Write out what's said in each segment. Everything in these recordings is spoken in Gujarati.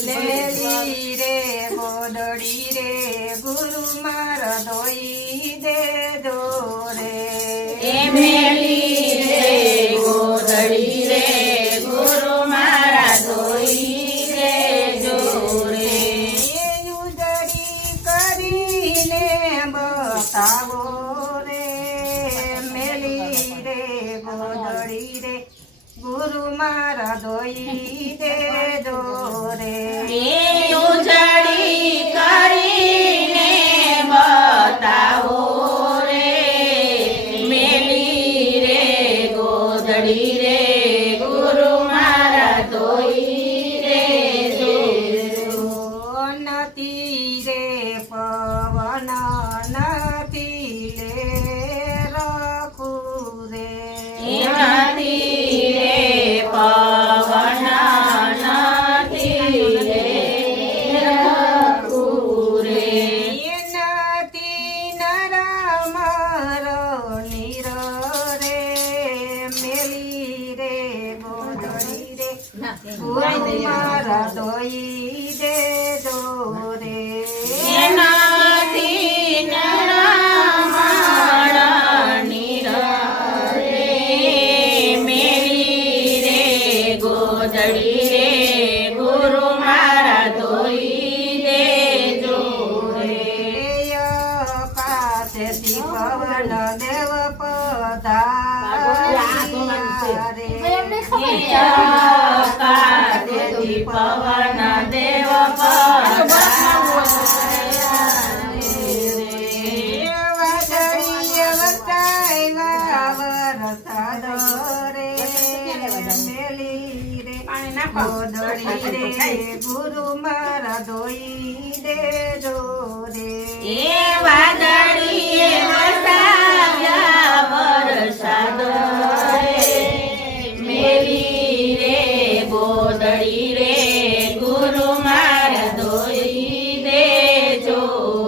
લેલી રે ગોદડી રે ગુરુ મારા ધોઈ દેજો રે મેલી રે ગોદડી રે ગુરુ મારા ધોઈ દેજો રે ઉજળી કરીને બતાવો રે મેલી રે ગોદડી રે ગુરુ મારા ધોઈ દેજો રે ઉજળી કરીને બતાવો રે મેલી રે ગોદડી રે ગુરુ મારા ધોઈ દેજો નથી રે પવન નથી લે રખું રે નથી રે પવન નથી રે રઘુ રે નથી નરમરો નીર રે મેલી રે ગોદડી રે ગુરુ મારા ધોઈ દેજો રે નથી નરમાળ નીર રે મેલી રે ગોદડી રે ગુરુ મારા ધોઈ દેજો રે પાસેથી પવન દેવ પધાર્યા રે કાતેથી પવન દેવ વાદળીએ વરસાવ્યા વરસાદ રે મેલી રે ગોદડી રે ગુરુ મારા ધોઈ દેજો રે વાદળીએ વરસાવ્યા વરસાદ રે મેલી રે ગોદડી રે ગુરુ મારા ધોઈ દેજો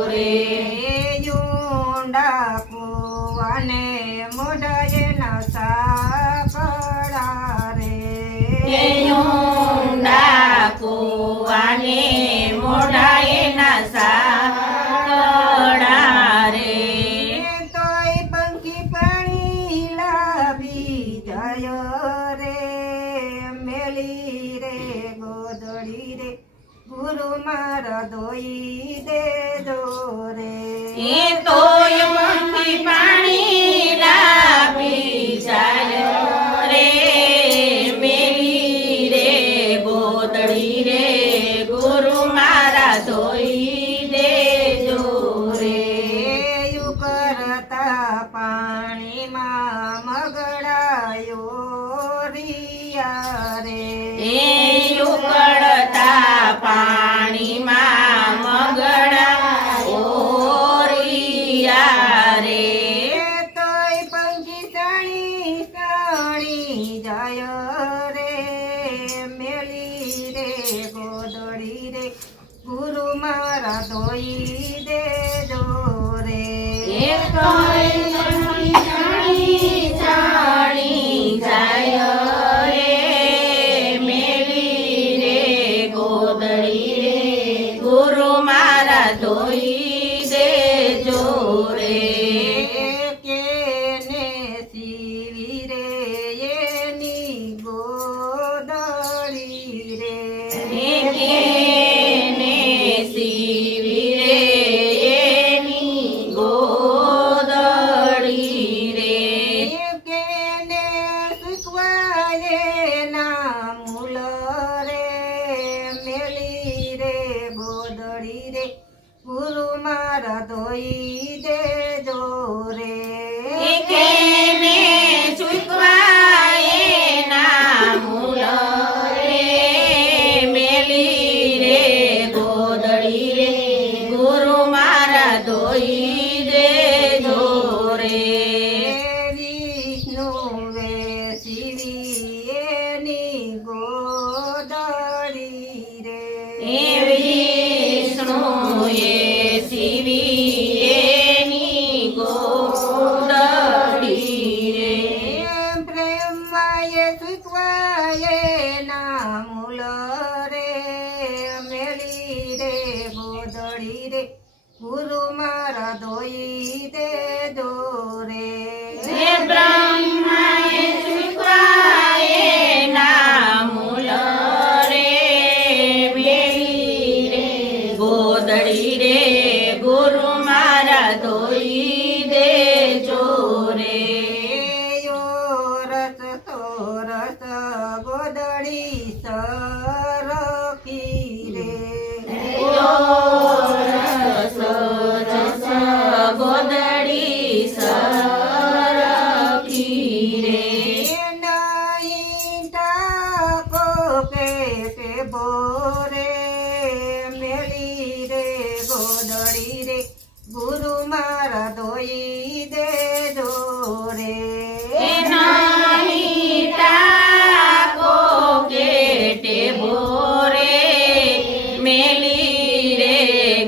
રે યુંડા કુવાને મોઢાએ ના સાકડા રે ઊંડા કુવાને મોઢાએ ના સાકડા રે તોય પંખી પાણી લાવી જાય રે મેલી રે ગોદડી રે ગુરુ મારા ધોઈ દેજો રે તોય પંખી પાણી લાવી જાય રે મેલી રે ગોદડી રે ગુરુ મારા ધોઈ દેજો રે યુ કરતા પાણીમાં મગડાયો રિયા રે ઉકળતા પાણીમાં મગડા ઓરિયા રે તોય પંખી સાણી સાણી જાય રે મેલી રે ગોદડી રે ગુરુ મારા ધોઈ દેજો રે જાણી જાય રે મેલી રે ગોદડી રે ગુરુ મારા ધોઈ દેજો રે કેને સીવી રે એની ગોદડી રે કેને સીવી રે એની ગોદડી રે કેને સુકવાયે ના મૂલ રે મેલી રે ગોદડી રે ગુરુ મારા ધોઈ દેજો રે કેને ચૂકવાય ના મૂલ રે મેલી રે ગોદડી રે ગુરુ મારા ધોઈ દેજો રે વિષ્ણુ વે શિવી એની ગોદડી રે વિષ્ણુએ શિવી એની ગોદડી રે પ્રેમાય સુકવાયે ના મૂલ રે મેલી રે ગોદડી રે ગુરુ મારા ધોઈ દેજો રે હે બ્રહ્માએ શુક્રાએ ના મૂલ રે મેલી રે ગોદડી રે ગુરુ મારા ધોઈ દેજો રે રસ સોરસ ગોદડી સરખી રે ગોદડી સરખી રે નહીં ટાકો કે બોરે મેલી રે ગોદડી રે ગુરુ મારા ધોઈ દેજો રે નાની ટાકો કેટે બોરે મેલી રે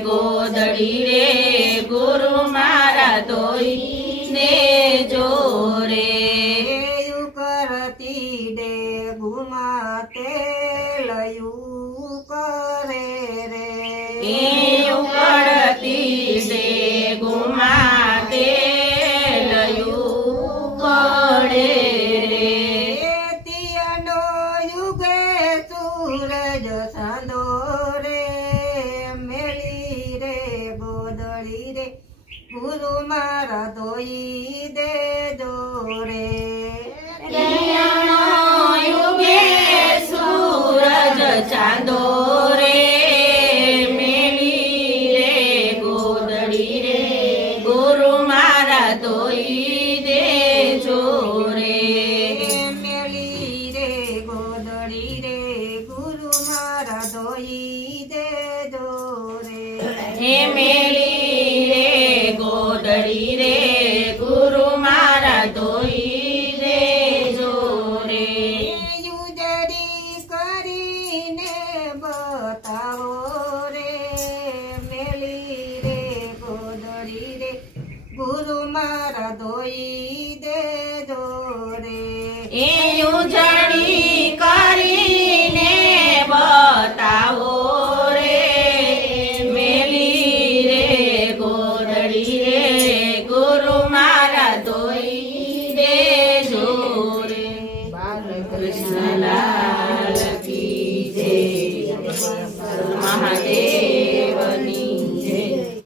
ગોદડી રે ગુરુ મારા ધોઈ દેજો રે એવું કરતી દે ગુમાતે લયું કરે રે એવું કરતી દે ગુમાતે લયું કરે રે તિયનો યુગે સૂરજ સાંધો રે મેલી રે ગોદડી રે ગુરુ મારા ધોઈ દેજો રે તિયનો યુગે સૂરજ ચાંદો રે મેલી રે ગોદડી રે ગુરુ મારા ધોઈ દેજો રે મેલી રે ગોદડી રે ગુરુ મારા ધોઈ દેજો રે હે મેલી રે ગોદડી રે ગુરુ મારા ધોઈ દેજો રે યુજડી કરીને બતાવો રે મેલી રે ગોદડી રે ગુરુ મારા ધોઈ દેજો રે એ